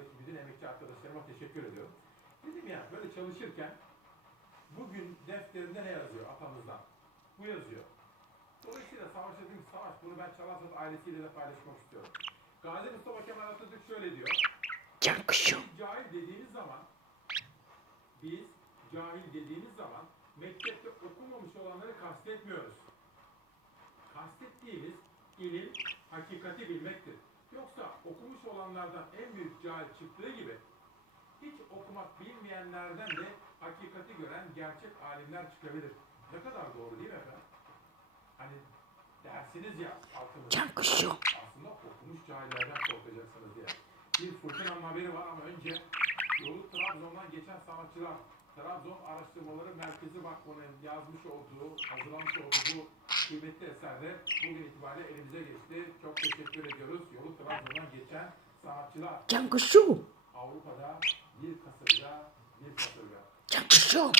oradaki bütün emekçi arkadaşlarıma teşekkür ediyorum. Dedim ya böyle çalışırken bugün defterinde ne yazıyor atamızdan? Bu yazıyor. Dolayısıyla Savaş dedim Savaş bunu ben Çalasat ailesiyle de paylaşmak istiyorum. Gazi Mustafa Kemal Atatürk şöyle diyor. Can kuşum. Cahil dediğimiz zaman biz cahil dediğimiz zaman mektepte okumamış olanları kastetmiyoruz. Kastettiğimiz ilim hakikati bilmektir. Yoksa okumuş olanlardan en büyük cahil çıktığı gibi hiç okumak bilmeyenlerden de hakikati gören gerçek alimler çıkabilir. Ne kadar doğru değil mi efendim? Hani dersiniz ya kuşum. aslında okumuş cahillerden korkacaksınız diye. Bir fırtınanın haberi var ama önce yolu Trabzon'dan geçen sanatçılar, Trabzon Araştırmaları Merkezi Vakfı'nın yazmış olduğu, hazırlamış olduğu kıymetli eserde bugün itibariyle elimize geçti. Çok teşekkür ediyoruz. Yolu Trabzon'dan geçen sanatçılar Can kuşum. Avrupa'da bir kasırga, bir kasırga. Can kuşum.